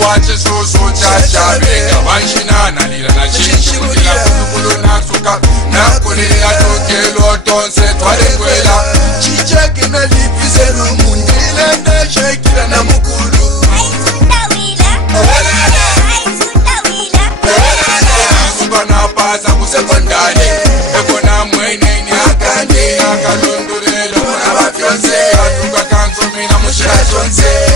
Watch so chacha bega banshina na lila na chichi kutila kutulu na suka na kulila tokelo tonse twale kwela chicha kina lipize rumundile na shekila na mukulu suka na pasa kusekondari ekona mwene ni akandi na kalundulelo na bafyonse atuka kansumi na mushira chonse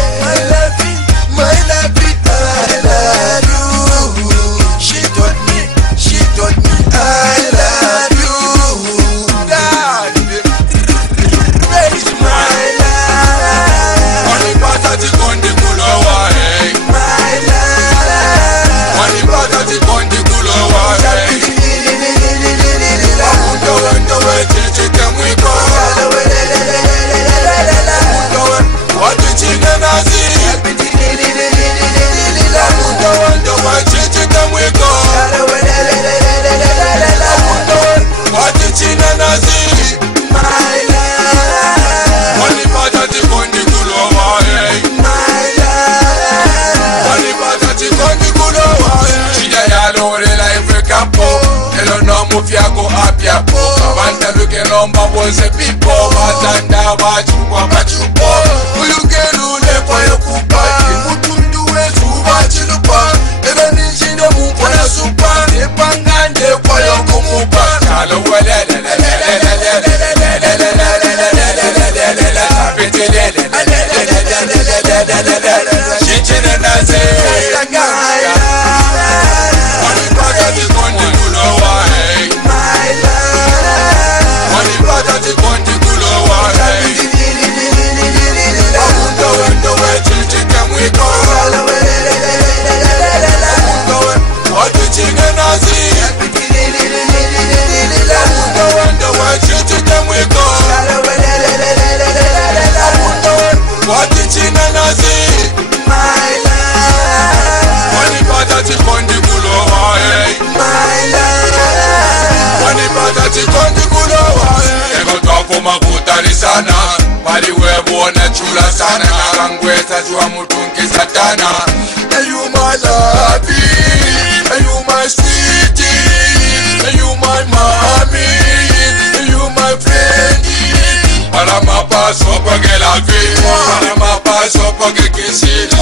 Mufiago apiapo Kabanta luke nomba wonse pipo Watanda wachukwa machupo Ulugelu lepo yokupa Mutundu wetu wachilupa Ega ninjinde mupo na supa Nepangande kwa yokumupa Chalo sana Pali webo na chula sana Nakangweza jua mutungi satana Na you my lovey Na you my sweetie Na you my mommy Na you my friendie Para ma paso pa que la vie Para ma paso pa que quisito